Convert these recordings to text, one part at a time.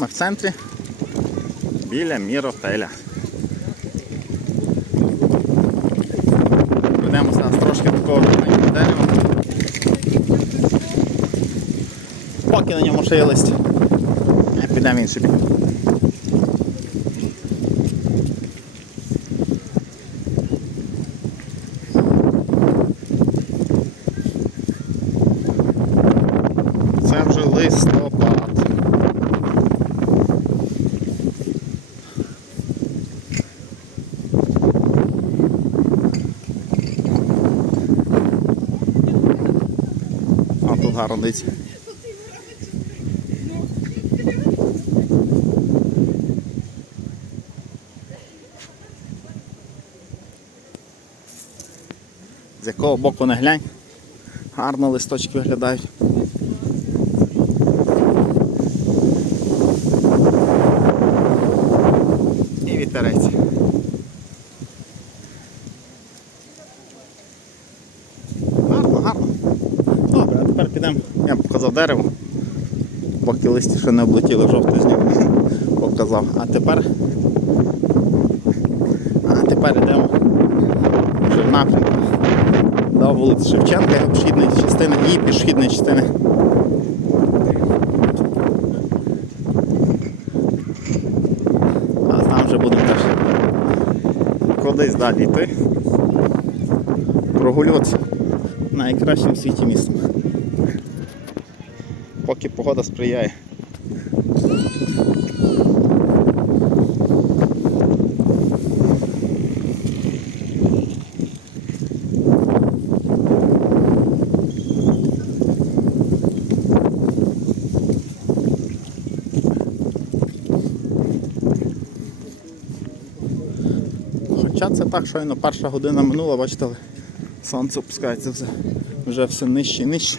Ми в центрі біля міротеля. Пройдемо зараз трошки такого дерева. Поки на ньому ще є листя. Підемо інший бік. Це вже листопад. Тут. З якого боку не глянь, гарно листочки виглядають. І вітерець. Гарно, гарно. Добре, а тепер підемо. Я показав дерево. Поки листя ще не облетіли жовтий зніг. Показав. А тепер. А тепер йдемо вже в напрямку до вулиці Шевченка, обхідної частини і пішохідної частини. А там вже будемо теж кудись далі йти. Прогулюватися найкращим світі містом. Поки погода сприяє. Хоча це так, щойно перша година минула, бачите, сонце опускається вже, вже все нижче і нижче.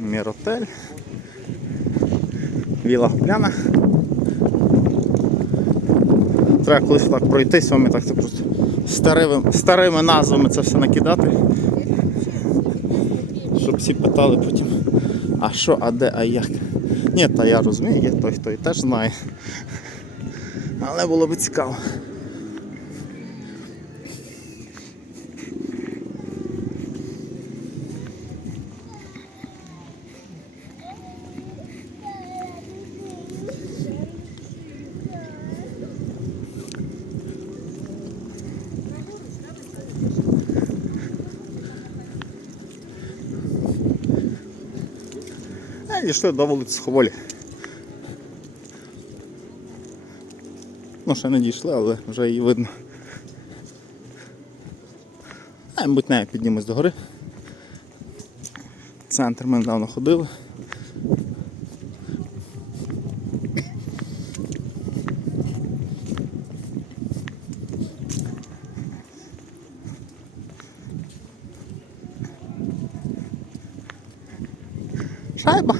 Міротель. Віла Гопляна. Треба колись так пройтись, вам так це просто старими, старими назвами це все накидати. Щоб всі питали потім, а що, а де, а як. Ні, та я розумію, є той, хто і теж знає. Але було б цікаво. А, дійшли до вулиці Сховолі. Ну, ще не дійшли, але вже її видно. А, мабуть, не піднімемось до гори. Центр ми недавно ходили. Шайба.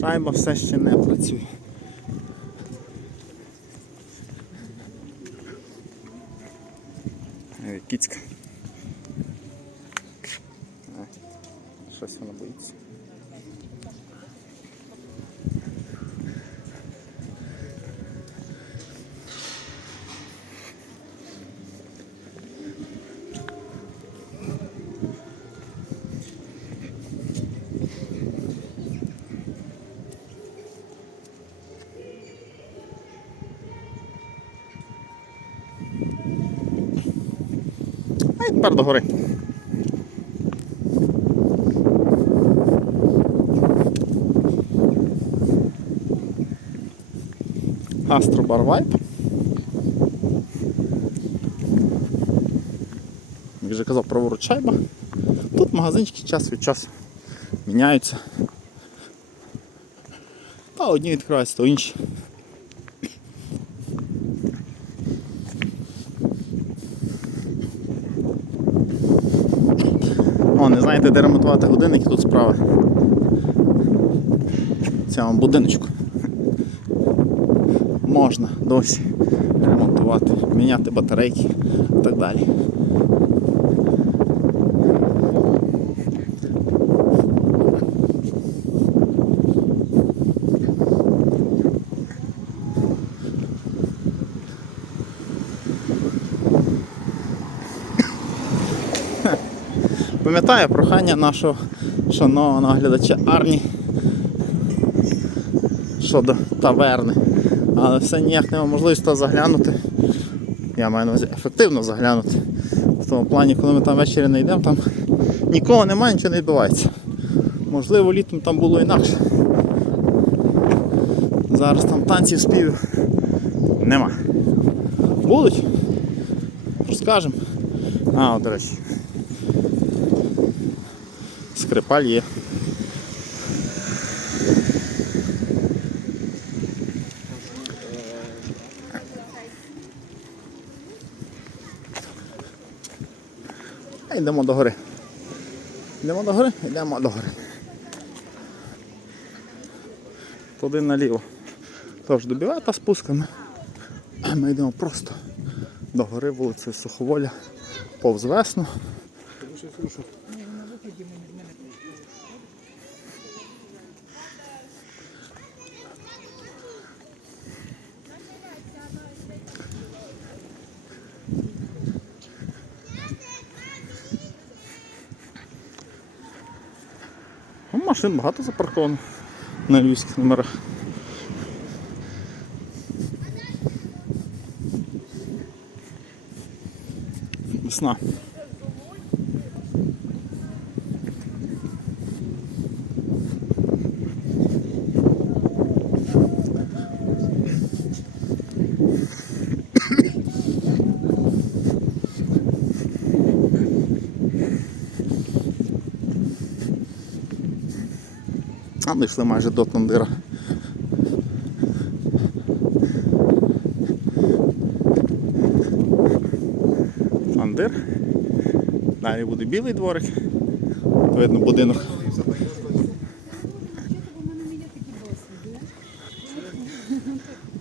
Шайба все ще не працює. Е, Кіцька. Щось вона боїться. А тепер до гори. Астробар Вайп. Вже вже казав, праворуч шайба. Тут магазинчики час від часу міняються. Та одні відкриваються, то інші. Не знаєте, де ремонтувати годинники, тут справа. Це вам будиночку. Можна досі ремонтувати, міняти батарейки і так далі. Пам'ятаю прохання нашого шановного глядача Арні щодо таверни. Але все ніяк немає можливості туди заглянути. Я маю на увазі ефективно заглянути. В тому плані, коли ми там ввечері не йдемо, там нікого немає, нічого не відбувається. Можливо, літом там було інакше. Зараз там танців співів нема. Будуть? Розкажемо. А, от, до речі. Скрипаль є. Йдемо до гори. Йдемо до гори, йдемо до гори. Туди наліво. Тож до бівета спусками. Ми йдемо просто до гори вулиці Суховоля, повз весну. Машин багато запарковано на львівських номерах. Весна. Ми йшли майже до Тандира. Тандир. Далі буде білий дворик. Видно будинок.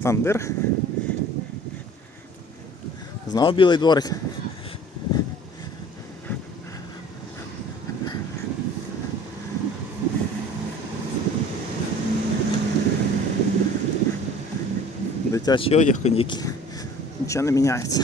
Тандир. Знову білий дворик. Дитячий одяг, коньяки. Нічого не міняється.